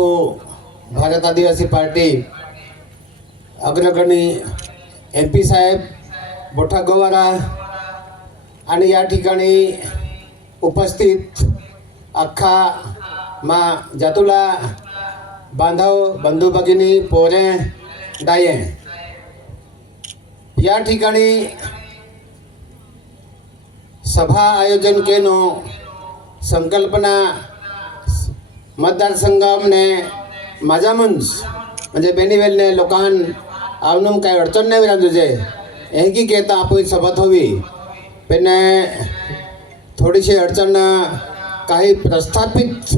आपो भारत आदिवासी party अग्रगणी MP साहेब बोठा गोवारा आणि या ठिकाणी उपस्थित अख्खा मा जातुला बांधव बंधू भगिनी पोरे दाये या ठिकाणी सभा आयोजन केनो संकल्पना मतदारसंघामने माझा मुंस म्हणजे बेनिवेलने लोकां आवनम काय अडचण नाही विरा तुझे हे की कहता आपण सोबत हवी पण थोडीशी अडचण काही प्रस्थापित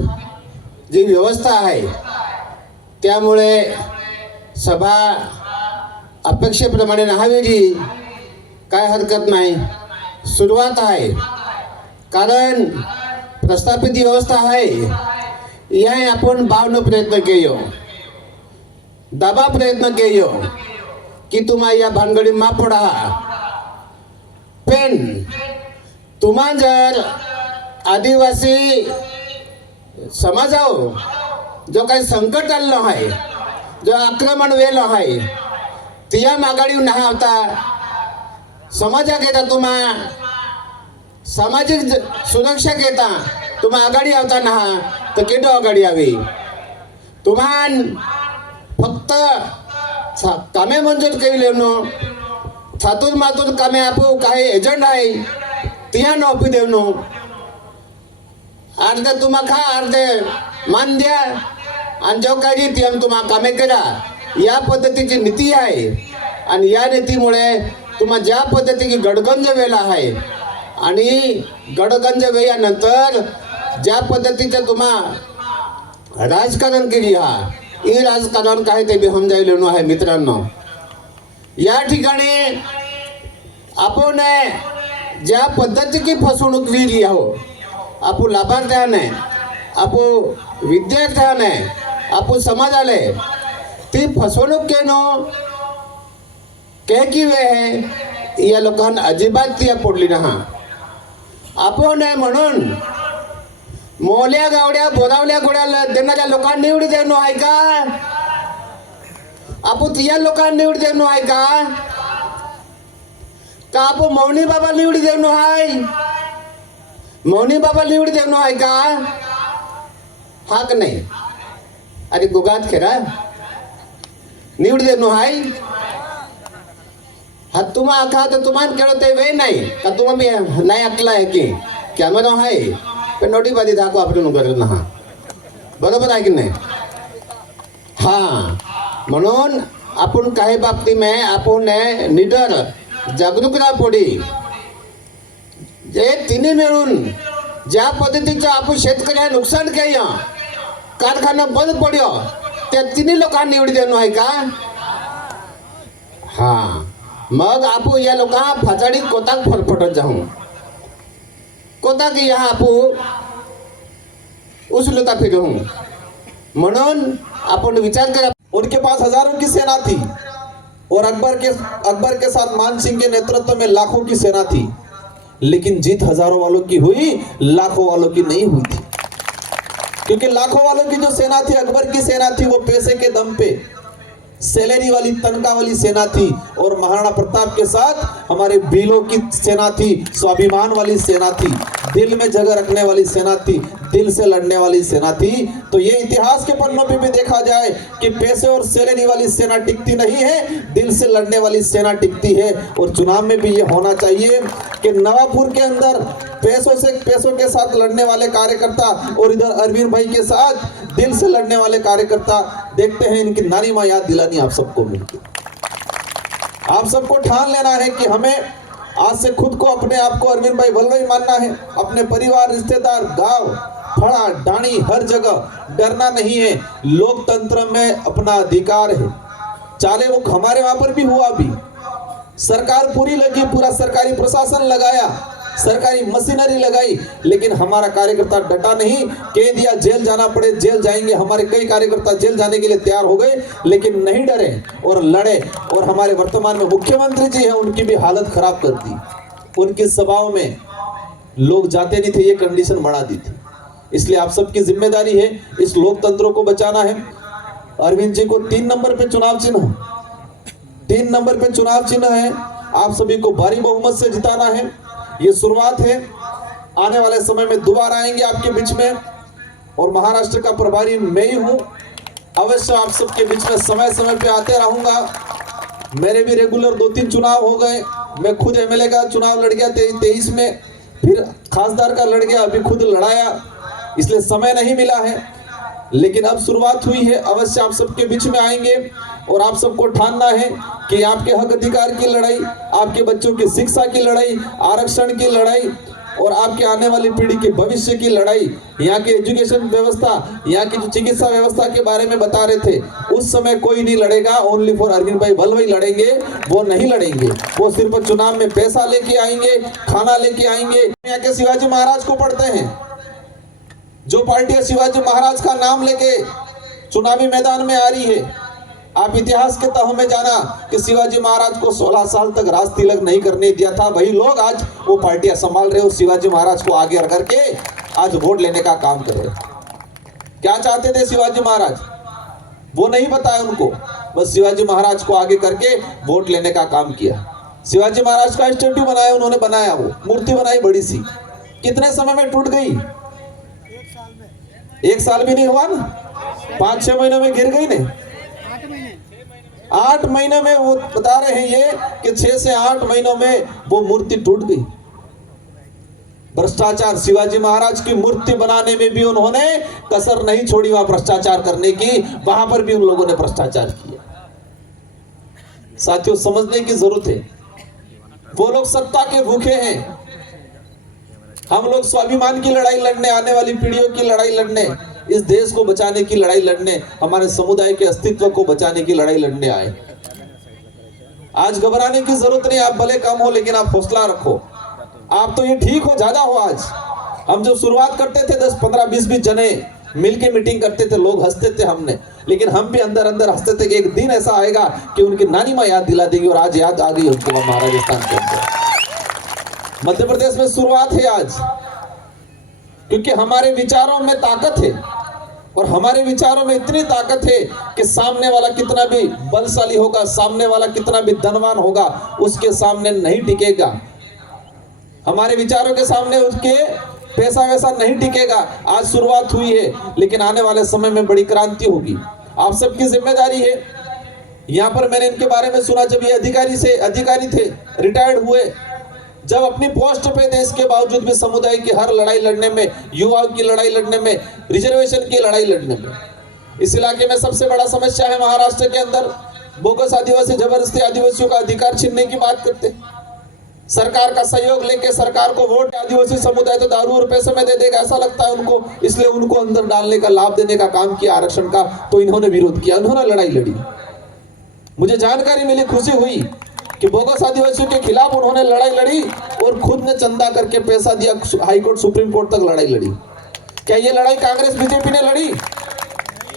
जी व्यवस्था आहे त्यामुळे सभा अपेक्षेप्रमाणे नाहावी काय हरकत नाही सुरुवात आहे कारण प्रस्थापित व्यवस्था आहे या आपण बावनो प्रयत्न केयो दबा प्रयत्न केयो की तुम्हा या भानगडी माफ पडा पण तुम्हा जर आदिवासी समाजावर जो काही संकट आलेलो आहे जो आक्रमण वेलो आहे तिया मागाडी नाही होता समाजा घेता तुम्हा सामाजिक सुरक्षा घेता तुम्हा आघाडी आवता ना तर केडो आघाडी यावी तुम्हा फक्त कामे मंजूर केली नो थातून मातून कामे आपू काही एजंट आहे तिया नोपी देवनो अर्धे तुम्हा खा अर्धे मान द्या आणि जो काही ती तुम्हा कामे करा या पद्धतीची नीती आहे आणि या नीतीमुळे तुम्हा ज्या पद्धतीची गडगंज वेला आहे आणि गडगंज वेळानंतर ज्या पद्धतीचं तुम्हा राजकारण केली हा ही राजकारण काय ते बी समजायलेलो आहे मित्रांनो या ठिकाणी आपण ज्या पद्धतीची फसवणूक केली आहो आपण लाभार्थ्याने आपण विद्यार्थ्याने आपण समाजाले ती फसवणूक केनो की वे है या लोकांना अजिबात ती पडली ना आपण म्हणून मोल्या गावड्या बोरावल्या गोड्या देणाऱ्या लोकांना निवडी देणं आहे का आपण या लोकांना निवडी देणं आहे का आपण मौनी बाबा निवडी देणं आहे मौनी बाबा निवडी देणं आहे का हाक नाही अरे गुगात खेरा निवडी देणं आहे हा तुम्हा आखा तर तुम्हाला केळो ते वे नाही का तुम्हा मी नाही ऐकला आहे की कॅमेरा आहे पण नोटीबाजी दाखव आपण करत ना बरोबर आहे की नाही हा म्हणून आपण काही बाबती में आपण निडर जागरूकता पडी जे तिने मिळून ज्या पद्धतीचं आपण शेतकऱ्या नुकसान केलं कारखाना बंद पड्यो त्या तिन्ही लोकांना निवडी देणं आहे का हा मग आपण या लोकांना फाचाडी कोताक फरफटत जाऊ कोताक या आपण उचलता फिरू म्हणून आपण विचार करा उनके पास हजारों की सेना थी और अकबर के साथ मान सिंह के नेतृत्व में लाखों की सेना थी लेकिन जीत हजारों वालों की हुई लाखों वालों की नहीं हुई थी क्योंकि लाखों वालों की जो सेना थी अकबर की सेना थी वो पैसे के दम पे सैलरी वाली तनख्वाह वाली सेना थी और महाराणा प्रताप के साथ हमारे भीलों की सेना थी स्वाभिमान वाली सेना थी दिल में जगह रखने वाली सेना थी दिल से लड़ने वाली सेना थी तो ये इतिहास के पन्नों पे भी देखा जाए कि पैसे और सैलरी वाली सेना टिकती नहीं है दिल से लड़ने वाली सेना टिकती है और चुनाव में भी ये होना चाहिए कि नवापुर के अंदर पैसों के साथ लड़ने वाले कार्यकर्ता और इधर अरविंद भाई के साथ दिल से लड़ने वाले कार्यकर्ता देखते हैं इनकी नानी माँ याद दिलानी आप सबको मिलकर आप सबको ठान लेना है कि हमें आज से खुद को अपने आप को अरविंद भाई वल्लभ मानना है अपने परिवार रिश्तेदार गांव फड़ा डाणी हर जगह डरना नहीं है लोकतंत्र में अपना अधिकार है चाले वो हमारे वहां पर भी हुआ भी सरकार पूरी लगी पूरा सरकारी प्रशासन लगाया सरकारी मशीनरी लगाई लेकिन हमारा कार्यकर्ता डटा नहीं कह दिया जेल जाना पड़े जेल जाएंगे हमारे कई कार्यकर्ता जेल जाने के लिए तैयार हो गए लेकिन नहीं डरे और लड़े और हमारे वर्तमान में मुख्यमंत्री जी हैं उनकी भी हालत खराब कर दी उनकी सभाओं में लोग जाते नहीं थे ये कंडीशन बढ़ा दी थी इसलिए आप सबकी जिम्मेदारी है इस लोकतंत्र को बचाना है। अरविंद जी को 3 नंबर पे चुनाव चिन्ह, 3 नंबर पे चुनाव चिन्ह है। आप सभी को भारी बहुमत से जिताना है। ये शुरुआत है, आने वाले समय में दोबारा आएंगे आपके बीच में, और महाराष्ट्र का प्रभारी मैं ही हूँ। अवश्य आप सबके बीच में समय समय पे आते रहूंगा। मेरे भी रेगुलर 2-3 चुनाव हो गए। मैं खुद एमएलए का चुनाव लड़ गया 23 में, फिर खासदार का लड़ गया, अभी खुद लड़ाया, इसलिए समय नहीं मिला है। लेकिन अब शुरुआत हुई है, अवश्य आप सबके बीच में आएंगे और आप सबको ठानना है कि आपके हक अधिकार की लड़ाई, आपके बच्चों की शिक्षा की लड़ाई, आरक्षण की लड़ाई और आपके आने वाली पीढ़ी के भविष्य की लड़ाई, यहाँ की एजुकेशन व्यवस्था, यहाँ की जो चिकित्सा व्यवस्था के बारे में बता रहे थे, उस समय कोई नहीं लड़ेगा। ओनली फॉर अरविंद भाई भलवाई लड़ेंगे, वो नहीं लड़ेंगे। वो सिर्फ चुनाव में पैसा लेके आएंगे, खाना लेके आएंगे। यहाँ के शिवाजी महाराज को पढ़ते हैं, जो पार्टी शिवाजी महाराज का नाम लेके चुनावी मैदान में आ रही है, आप इतिहास के तह में जाना कि शिवाजी महाराज को 16 साल तक राज तिलक नहीं करने दिया था, वही लोग आज वो पार्टियां संभाल रहे हो, शिवाजी महाराज को आगे करके आज वोट लेने का काम कर रहे। क्या चाहते थे शिवाजी महाराज, वो नहीं बताया उनको, बस शिवाजी महाराज को आगे करके वोट लेने का काम किया। शिवाजी महाराज का स्टेच्यू बनाया उन्होंने, बनाया, वो मूर्ति बनाई बड़ी सी, कितने समय में टूट गई? 1 साल भी नहीं हुआ ना, 5-6 महीनों में गिर गई ने। 8 महीने में, वो बता रहे हैं ये कि 6 से 8 महीनों में वो मूर्ति टूट गई। भ्रष्टाचार, शिवाजी महाराज की मूर्ति बनाने में भी उन्होंने कसर नहीं छोड़ी, वहां भ्रष्टाचार करने की, वहां पर भी उन लोगों ने भ्रष्टाचार किया। साथियों, समझने की जरूरत है, वो लोग सत्ता के भूखे हैं, हम लोग स्वाभिमान की लड़ाई लड़ने, आने वाली पीढ़ियों की लड़ाई लड़ने, इस देश को बचाने की लड़ाई लड़ने, हमारे समुदाय के अस्तित्व को बचाने की लड़ाई लड़ने आए। आज घबराने की जरूरत नहीं, आप भले कम हो लेकिन आप हौसला रखो। आप तो ये ठीक हो, ज्यादा हो। आज हम जो शुरुआत करते थे 10, 15, 20 जने मिलके मीटिंग करते थे, लोग हंसते थे हमने, लेकिन हम भी अंदर अंदर हंसते थे कि एक दिन ऐसा आएगा कि उनकी नानी माँ याद दिला देगी, और आज याद आ गई उनको महाराजस्थान के अंदर। मध्य प्रदेश में शुरुआत है आज, क्योंकि हमारे विचारों में ताकत है, और हमारे विचारों में इतनी ताकत है कि सामने वाला कितना भी बलशाली होगा, सामने वाला कितना भी धनवान होगा, उसके सामने नहीं टिकेगा। हमारे विचारों के सामने उसके पैसा वैसा नहीं टिकेगा। आज शुरुआत हुई है, लेकिन आने वाले समय में बड़ी क्रांति होगी। आप सबकी जिम्मेदारी है। यहाँ पर मैंने इनके बारे में सुना, जब ये अधिकारी थे, रिटायर्ड हुए, जब अपनी पोस्ट पे देश के बावजूद भी समुदाय की हर लड़ाई लड़ने में, युवाओं की लड़ाई लड़ने में, रिजर्वेशन की लड़ाई लड़ने में। इस इलाके में सबसे बड़ा समस्या है महाराष्ट्र के अंदर, बोगस आदिवासी जबरदस्ती आदिवासियों का अधिकार छीनने की बात करते। सरकार का सहयोग लेके सरकार को वोट, आदिवासी समुदाय तो दारू और पैसे में दे देगा ऐसा लगता है उनको, इसलिए उनको अंदर डालने का, लाभ देने का काम किया आरक्षण का, तो इन्होंने विरोध किया, इन्होंने लड़ाई लड़ी। मुझे जानकारी मिली, खुशी हुई कि बोगस आदिवासियों के खिलाफ उन्होंने लड़ाई लड़ी और खुद ने चंदा करके पैसा दिया, हाई कोर्ट, सुप्रीम कोर्ट तक लड़ाई लड़ी। क्या ये लड़ाई कांग्रेस बीजेपी ने लड़ी?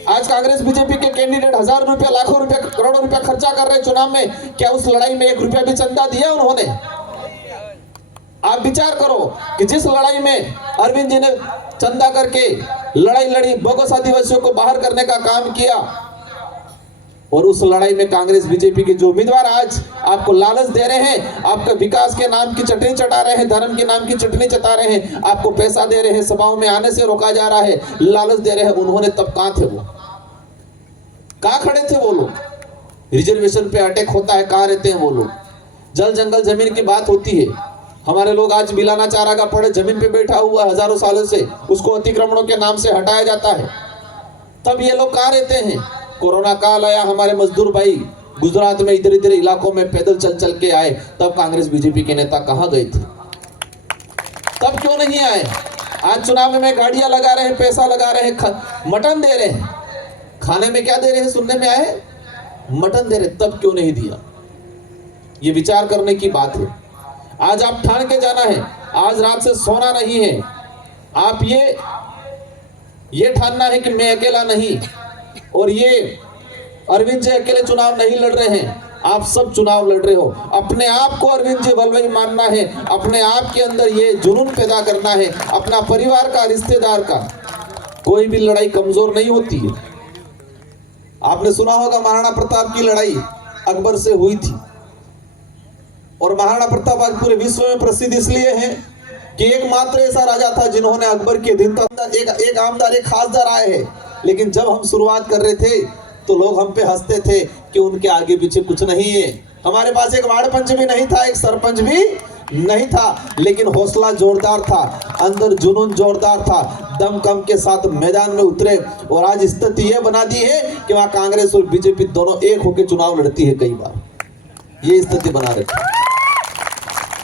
आज कांग्रेस बीजेपी के कैंडिडेट 1000 रुपया, लाखों रुपया, करोड़ों रुपया खर्चा कर रहे हैं चुनाव में, क्या उस लड़ाई में 1 रुपया भी चंदा दिया उन्होंने? आप विचार करो कि जिस लड़ाई में अरविंद जी ने चंदा करके लड़ाई लड़ी, बोगस आदिवासियों को बाहर करने का काम किया, और उस लड़ाई में कांग्रेस बीजेपी के जो उम्मीदवार आज आपको लालच दे रहे हैं, आपका विकास के नाम की चटनी चटा रहे हैं, धर्म के नाम की चटनी चटा रहे हैं, आपको पैसा दे रहे हैं, सभाओं में आने से रोका जा रहा है, लालच दे रहे हैं, उन्होंने तब कहां थे? वो कहां खड़े थे वो लोग? रिजर्वेशन पे अटैक होता है, कहां रहते हैं वो लोग? जल जंगल जमीन की बात होती है, हमारे लोग आज बिलाना चारा का पड़े जमीन पे बैठा हुआ हजारों सालों से, उसको अतिक्रमणों के नाम से हटाया जाता है, तब ये लोग कहां रहते हैं? कोरोना काल आया, हमारे मजदूर भाई गुजरात में इधर इधर इलाकों में पैदल चल चल के आए, तब कांग्रेस बीजेपी के नेता कहां गए थे? तब क्यों नहीं आए? आज चुनाव में गाड़ियां लगा रहे हैं, पैसा लगा रहे हैं, मटन दे रहे हैं, खाने में क्या दे रहे हैं? सुनने में आए मटन दे रहे, तब क्यों नहीं दिया? ये विचार करने की बात है। आज आप ठान के जाना है, आज रात से सोना नहीं है। आप ये ठानना है कि मैं अकेला नहीं, और ये अरविंद जी अकेले चुनाव नहीं लड़ रहे हैं, आप सब चुनाव लड़ रहे हो। अपने आप को अरविंद जी भलवाई मानना है, अपने आप के अंदर ये जुनून पैदा करना है, अपना परिवार का, रिश्तेदार का, कोई भी लड़ाई कमजोर नहीं होती है। आपने सुना होगा महाराणा प्रताप की लड़ाई अकबर से हुई थी, और महाराणा प्रताप आज पूरे विश्व में प्रसिद्ध इसलिए है कि एकमात्र ऐसा राजा था जिन्होंने अकबर के दिन तक एक आमदार, एक खासदार आए हैं। लेकिन जब हम शुरुआत कर रहे थे तो लोग हम पे हंसते थे कि उनके आगे पीछे कुछ नहीं है। हमारे पास एक वार्ड पंच भी नहीं था, एक सरपंच भी नहीं था, लेकिन हौसला जोरदार था, अंदर जुनून जोरदार था, दमखम के साथ मैदान में उतरे। और आज स्थिति यह बना दी है कि वहां कांग्रेस और बीजेपी दोनों एक होकर चुनाव लड़ती है। कई बार ये स्थिति बना रखी।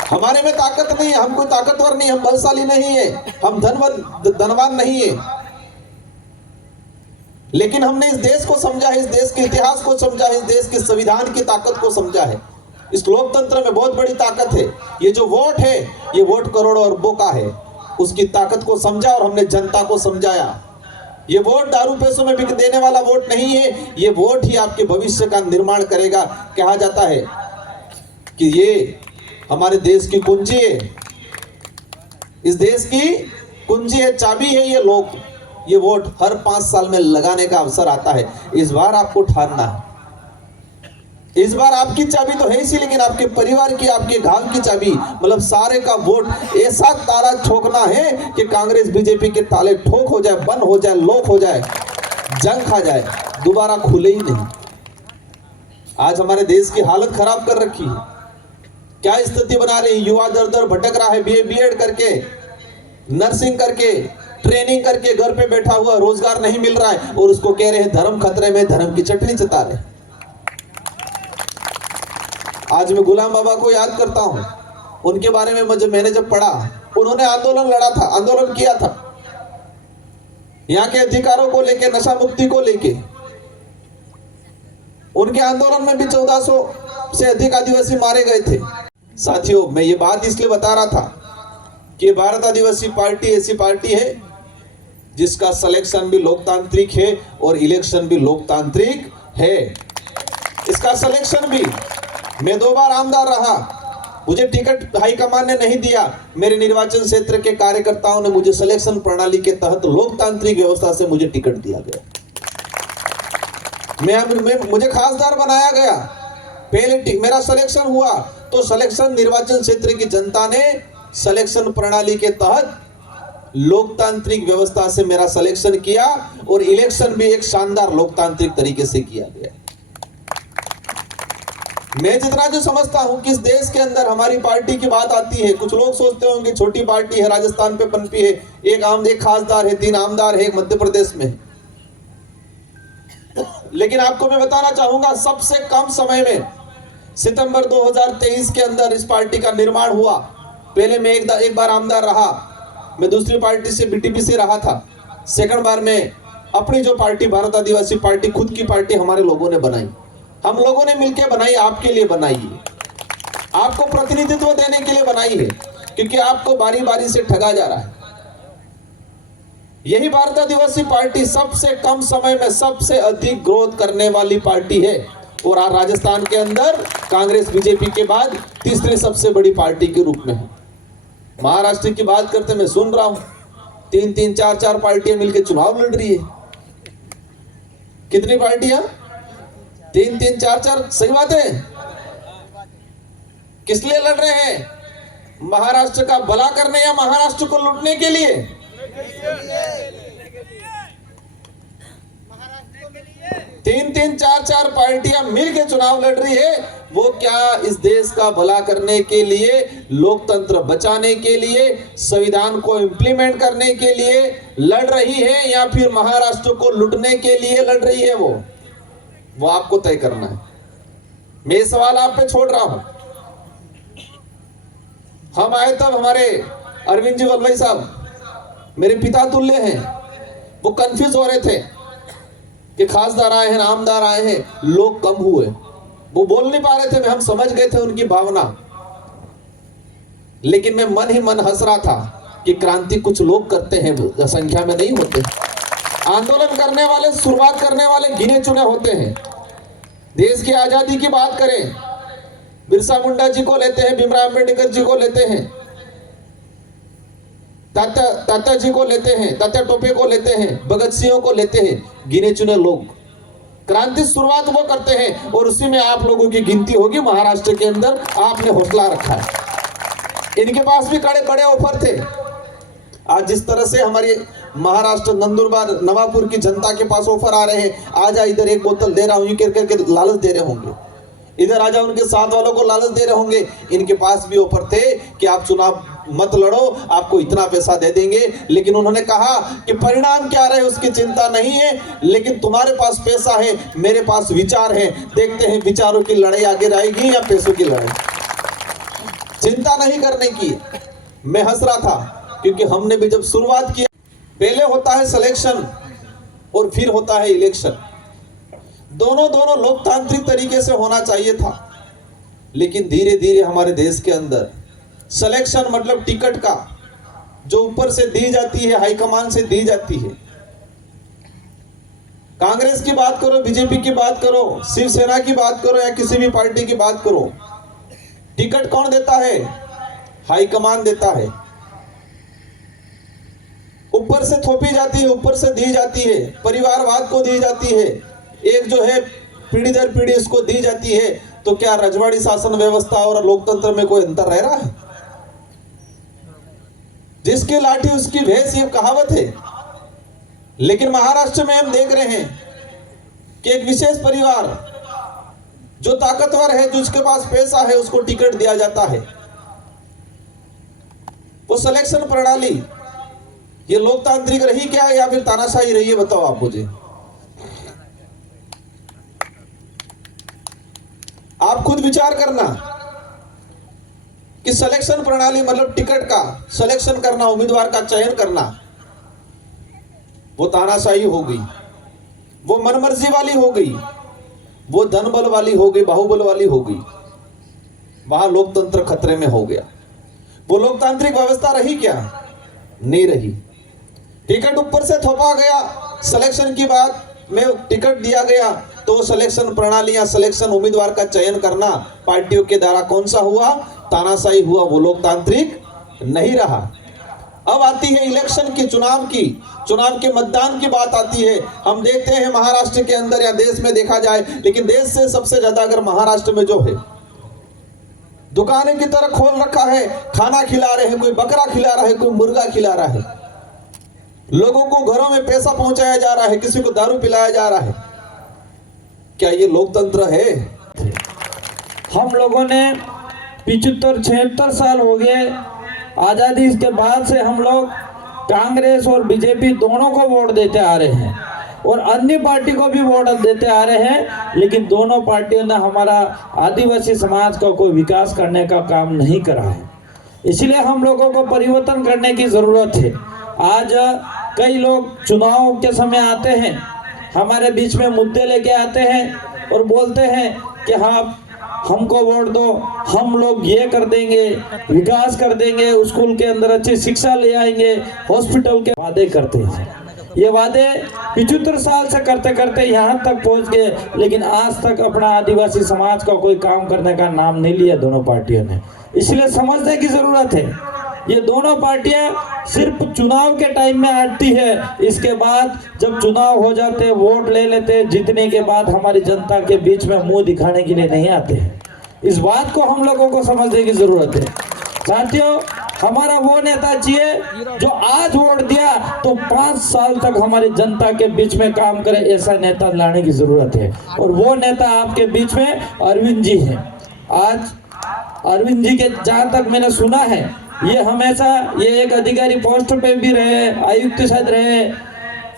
हमारे में ताकत नहीं है, हम कोई ताकतवर नहीं, हम बलशाली नहीं है, हम धनवान नहीं है, लेकिन हमने इस देश को समझा है, इस देश के इतिहास को समझा है, इस देश के संविधान की ताकत को समझा है। इस लोकतंत्र में बहुत बड़ी ताकत है। ये जो वोट है, ये वोट करोड़ों अरबों का है, उसकी ताकत को समझा और हमने जनता को समझाया। ये वोट दारू पैसों में बिक देने वाला वोट नहीं है, ये वोट ही आपके भविष्य का निर्माण करेगा। कहा जाता है कि ये हमारे देश की कुंजी है, इस देश की कुंजी है, चाबी है ये लोग। ये वोट हर 5 साल में लगाने का अवसर आता है। इस बार आपको ठानना है, इस बार आपकी चाबी तो है इसी, लेकिन आपके परिवार की, आपके गांव की चाबी, मतलब सारे का वोट ऐसा ताला ठोकना है कि कांग्रेस बीजेपी के ताले ठोक हो जाए, बंद हो जाए, लॉक हो जाए, जंग खा जाए, दोबारा खुले ही नहीं। आज हमारे देश की हालत खराब कर रखी है। क्या स्थिति बना रही, युवा दर दर भटक रहा है, बीए बीएड करके, नर्सिंग करके, ट्रेनिंग करके घर पे बैठा हुआ, रोजगार नहीं मिल रहा है, और उसको कह रहे हैं धर्म खतरे में, धर्म की चटनी चटा रहे। आज मैं गुलाम बाबा को याद करता हूं, उनके बारे में मैंने जब पढ़ा, उन्होंने आंदोलन लड़ा था, आंदोलन किया था यहाँ के अधिकारों को लेके, नशा मुक्ति को लेके। उनके आंदोलन में भी 1400 से अधिक आदिवासी मारे गए थे। साथियों, मैं ये बात इसलिए बता रहा था कि भारत आदिवासी पार्टी ऐसी पार्टी है जिसका सिलेक्शन भी लोकतांत्रिक है और इलेक्शन भी लोकतांत्रिक है। इसका सिलेक्शन भी, मैं 2 बार आमदार रहा, मुझे टिकट हाईकमान ने नहीं दिया, मेरे निर्वाचन क्षेत्र के कार्यकर्ताओं ने मुझे सिलेक्शन प्रणाली के तहत लोकतांत्रिक व्यवस्था से मुझे टिकट दिया गया। मुझे खासदार बनाया गया। पहले मेरा सिलेक्शन हुआ तो सिलेक्शन निर्वाचन क्षेत्र की जनता ने सिलेक्शन प्रणाली के तहत लोकतांत्रिक व्यवस्था से मेरा सिलेक्शन किया, और इलेक्शन भी एक शानदार लोकतांत्रिक तरीके से किया गया। मैं जितना जो समझता हूं कि इस देश के अंदर हमारी पार्टी की बात आती है, कुछ लोग सोचते होंगे छोटी पार्टी है, राजस्थान पे पनपी है, एक खासदार है, 3 आमदार है, मध्य प्रदेश में। लेकिन आपको मैं बताना चाहूंगा, सबसे कम समय में सितंबर 2023 के अंदर इस पार्टी का निर्माण हुआ। पहले मैं एक बार आमदार रहा, मैं दूसरी पार्टी से, बीटीपी से रहा था। सेकंड बार में अपनी जो पार्टी, भारत आदिवासी पार्टी, खुद की पार्टी हमारे लोगों ने बनाई, हम लोगों ने मिलकर बनाई, आपके लिए बनाई है, आपको प्रतिनिधित्व देने के लिए बनाई है, क्योंकि आपको बारी बारी से ठगा जा रहा है। यही भारत आदिवासी पार्टी सबसे कम समय में सबसे अधिक ग्रोथ करने वाली पार्टी है, और आज राजस्थान के अंदर कांग्रेस बीजेपी के बाद तीसरी सबसे बड़ी पार्टी के रूप में है। महाराष्ट्र की बात करते मैं सुन रहा हूं, 3-3, 4-4 पार्टियां मिलकर चुनाव लड़ रही है। कितनी पार्टियां? 3-3, 4-4। सही बात है। किस लिए लड़ रहे हैं? महाराष्ट्र का भला करने या महाराष्ट्र को लूटने के लिए? 3-3, 4-4 पार्टियां मिलकर चुनाव लड़ रही है। वो क्या इस देश का भला करने के लिए, लोकतंत्र बचाने के लिए, संविधान को इंप्लीमेंट करने के लिए लड़ रही है, या फिर महाराष्ट्र को लूटने के लिए लड़ रही है? वो आपको तय करना है। मैं ये सवाल आप पे छोड़ रहा हूं। हम आए तब हमारे अरविंद जी वल्लभ साहब मेरे पिता तुल्य हैं, वो कंफ्यूज हो रहे थे कि खासदार आए हैं, आमदार आए हैं, लोग कम हुए, वो बोल नहीं पा रहे थे। हम समझ गए थे उनकी भावना, लेकिन मैं मन ही मन हंस रहा था कि क्रांति कुछ लोग करते हैं, संख्या में नहीं होते। आंदोलन करने वाले, शुरुआत करने वाले गिने चुने होते हैं। देश की आजादी की बात करें, बिरसा मुंडा जी को लेते हैं, भीमराव अंबेडकर जी को लेते हैं, तात्या जी को लेते हैं, तात्या टोपे को लेते हैं, भगत सिंह को लेते हैं, गिने चुने लोग। क्रांति शुरुआत वो करते हैं और उसी में आप लोगों की गिनती होगी। महाराष्ट्र के अंदर आपने हौसला रखा है। इनके पास भी बड़े बड़े ऑफर थे। आज जिस तरह से हमारी महाराष्ट्र नंदुरबार नवापुर की जनता के पास ऑफर आ रहे हैं, आजा इधर एक बोतल दे रहा हूं, ये करके लालच दे रहे होंगे, इधर आजा उनके साथ वालों को लालच दे रहे होंगे। इनके पास भी ऑफर थे कि आप चुनाव मत लड़ो, आपको इतना पैसा दे देंगे। लेकिन उन्होंने कहा कि परिणाम क्या रहे उसकी चिंता नहीं है, लेकिन तुम्हारे पास पैसा है, मेरे पास विचार है, देखते हैं विचारों की लड़ाई आगे रहेगी या पैसों की लड़ाई। चिंता नहीं करने की। मैं हंस रहा था क्योंकि हमने भी जब शुरुआत की, पहले होता है सिलेक्शन और फिर होता है इलेक्शन। दोनों लोकतांत्रिक तरीके से होना चाहिए था, लेकिन धीरे धीरे हमारे देश के अंदर सिलेक्शन मतलब टिकट का, जो ऊपर से दी जाती है, हाईकमान से दी जाती है। कांग्रेस की बात करो, बीजेपी की बात करो, शिवसेना की बात करो या किसी भी पार्टी की बात करो, टिकट कौन देता है? हाईकमान देता है। ऊपर से थोपी जाती है, ऊपर से दी जाती है, परिवारवाद को दी जाती है, एक जो है पीढ़ी दर पीढ़ी इसको दी जाती है। तो क्या रजवाड़ी शासन व्यवस्था और लोकतंत्र में कोई अंतर रह रहा है? जिसकी लाठी उसकी भैंस, ये कहावत है। लेकिन महाराष्ट्र में हम देख रहे हैं कि एक विशेष परिवार जो ताकतवर है, जिसके पास पैसा है, उसको टिकट दिया जाता है। वो सिलेक्शन प्रणाली ये लोकतांत्रिक रही क्या या फिर तानाशाही रही है? बताओ आप मुझे। आप खुद विचार करना कि सिलेक्शन प्रणाली मतलब टिकट का सिलेक्शन करना, उम्मीदवार का चयन करना, वो तानाशाही हो गई, वो मनमर्जी वाली हो गई, वो धनबल वाली हो गई, बाहुबल वाली हो गई। वहां लोकतंत्र खतरे में हो गया। वो लोकतांत्रिक व्यवस्था रही क्या? नहीं रही। टिकट ऊपर से थोपा गया, सिलेक्शन की बात में टिकट दिया गया, तो सिलेक्शन प्रणाली या सिलेक्शन उम्मीदवार का चयन करना पार्टियों के द्वारा कौन सा हुआ? तानाशाही हुआ। वो लोकतांत्रिक नहीं रहा। अब आती है इलेक्शन की, चुनाव के मतदान की बात आती है। हम देखते हैं महाराष्ट्र के अंदर या देश में देखा जाए, लेकिन देश से सबसे ज्यादा अगर महाराष्ट्र में जो है दुकानें की तरह खोल रखा है, खाना खिला रहे हैं, कोई बकरा खिला रहा है, कोई मुर्गा खिला रहा है, लोगों को घरों में पैसा पहुंचाया जा रहा है, किसी को दारू पिलाया जा रहा है। क्या ये लोकतंत्र है? हम लोगों ने 75-76 साल हो गए आज़ादी के बाद से हम लोग कांग्रेस और बीजेपी दोनों को वोट देते आ रहे हैं और अन्य पार्टी को भी वोट देते आ रहे हैं, लेकिन दोनों पार्टियों ने हमारा आदिवासी समाज का कोई विकास करने का काम नहीं करा है। इसलिए हम लोगों को परिवर्तन करने की ज़रूरत है। आज कई लोग चुनाव के समय आते हैं, हमारे बीच में मुद्दे लेके आते हैं और बोलते हैं कि हाँ हमको वोट दो, हम लोग ये कर देंगे, विकास कर देंगे, स्कूल के अंदर अच्छी शिक्षा ले आएंगे, हॉस्पिटल के वादे करते हैं। ये वादे 75 साल से करते करते यहाँ तक पहुँच गए, लेकिन आज तक अपना आदिवासी समाज का कोई काम करने का नाम नहीं लिया दोनों पार्टियों ने। इसलिए समझने की जरूरत है। ये दोनों पार्टियां सिर्फ चुनाव के टाइम में आती है, इसके बाद जब चुनाव हो जाते हैं, वोट ले लेते हैं, जीतने के बाद हमारी जनता के बीच में मुंह दिखाने के लिए नहीं आते हैं। इस बात को हम लोगों को समझने की जरूरत है। साथियों, हमारा वो नेता चाहिए जो आज वोट दिया तो 5 साल तक हमारी जनता के बीच में काम करे, ऐसा नेता लाने की जरूरत है। और वो नेता आपके बीच में अरविंद जी है। आज अरविंद जी के जहाँ तक मैंने सुना है, ये हमेशा ये एक अधिकारी पोस्ट पे भी रहे, आयुक्त शायद रहे,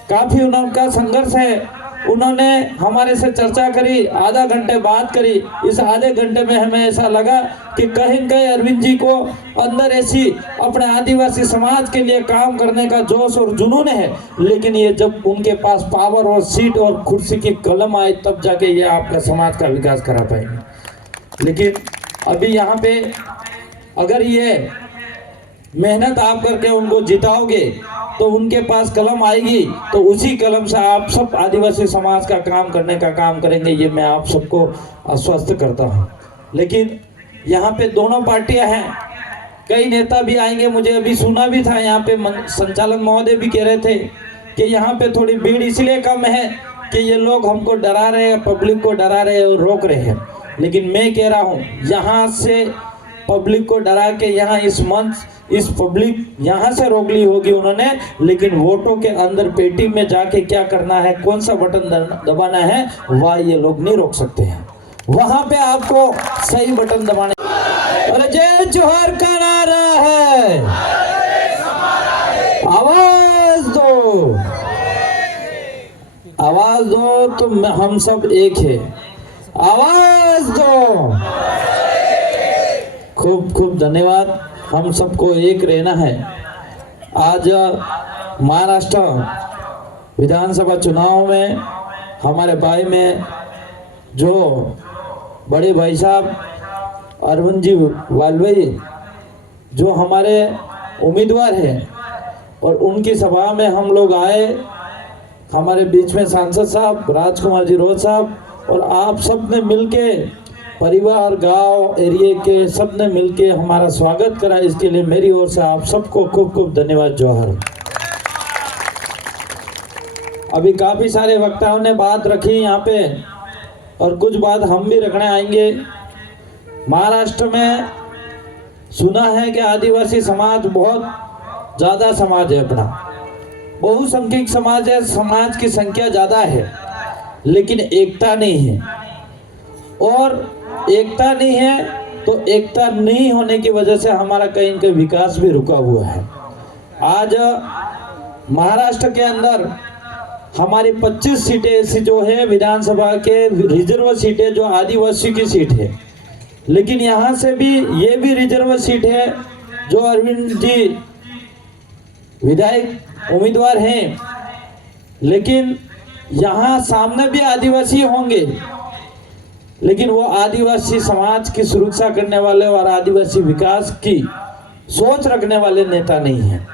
काफी उनका संघर्ष है। उन्होंने हमारे से चर्चा करी, आधा घंटे बात करी। इस आधे घंटे में हमें ऐसा लगा कि कहीं कहीं अरविंद जी को अंदर ऐसी अपने आदिवासी समाज के लिए काम करने का जोश और जुनून है, लेकिन ये जब उनके पास पावर और सीट और कुर्सी की कलम आए तब जाके ये आपका समाज का विकास करा पाएंगे। लेकिन अभी यहाँ पे अगर ये मेहनत आप करके उनको जिताओगे तो उनके पास कलम आएगी, तो उसी कलम से आप सब आदिवासी समाज का काम करने का काम करेंगे, ये मैं आप सबको आश्वस्त करता हूँ। लेकिन यहाँ पे दोनों पार्टियां हैं, कई नेता भी आएंगे। मुझे अभी सुना भी था, यहाँ पे संचालक महोदय भी कह रहे थे कि यहाँ पे थोड़ी भीड़ इसलिए कम है कि ये लोग हमको डरा रहे हैं, पब्लिक को डरा रहे हैं और रोक रहे हैं। लेकिन मैं कह रहा हूँ, यहाँ से पब्लिक को डरा के यहाँ इस मंच, इस पब्लिक यहाँ से रोक ली होगी उन्होंने, लेकिन वोटों के अंदर पेटी में जाके क्या करना है, कौन सा बटन दबाना है, वह ये लोग नहीं रोक सकते हैं। वहां पे आपको सही बटन दबाने। और जय जोहर का नारा है, आवाज दो, आवाज दो तो हम सब एक है, आवाज दो। खूब खूब धन्यवाद। हम सबको एक रहना है। आज महाराष्ट्र विधानसभा चुनाव में हमारे भाई में जो बड़े भाई साहब अरविंद जी वालवे जो हमारे उम्मीदवार हैं, और उनकी सभा में हम लोग आए। हमारे बीच में सांसद साहब राजकुमार जी रोज साहब और आप सब ने मिलके, परिवार, गांव, एरिया के सब ने मिलके हमारा स्वागत करा। इसके लिए मेरी ओर से आप सबको खूब खूब धन्यवाद। जोहर। अभी काफी सारे वक्ताओं ने बात रखी यहाँ पे, और कुछ बात हम भी रखने आएंगे। महाराष्ट्र में सुना है कि आदिवासी समाज बहुत ज्यादा समाज है, अपना बहुसंख्यक समाज है, समाज की संख्या ज्यादा है, लेकिन एकता नहीं है। और एकता नहीं है तो एकता नहीं होने की वजह से हमारा कहीं न कहीं विकास भी रुका हुआ है। आज महाराष्ट्र के अंदर हमारी 25 सीटें ऐसी जो है विधानसभा के रिजर्व सीटें जो आदिवासी की सीट है, लेकिन यहाँ से भी ये भी रिजर्व सीट है जो अरविंद जी विधायक उम्मीदवार हैं, लेकिन यहाँ सामने भी आदिवासी होंगे, लेकिन वो आदिवासी समाज की सुरक्षा करने वाले और आदिवासी विकास की सोच रखने वाले नेता नहीं हैं।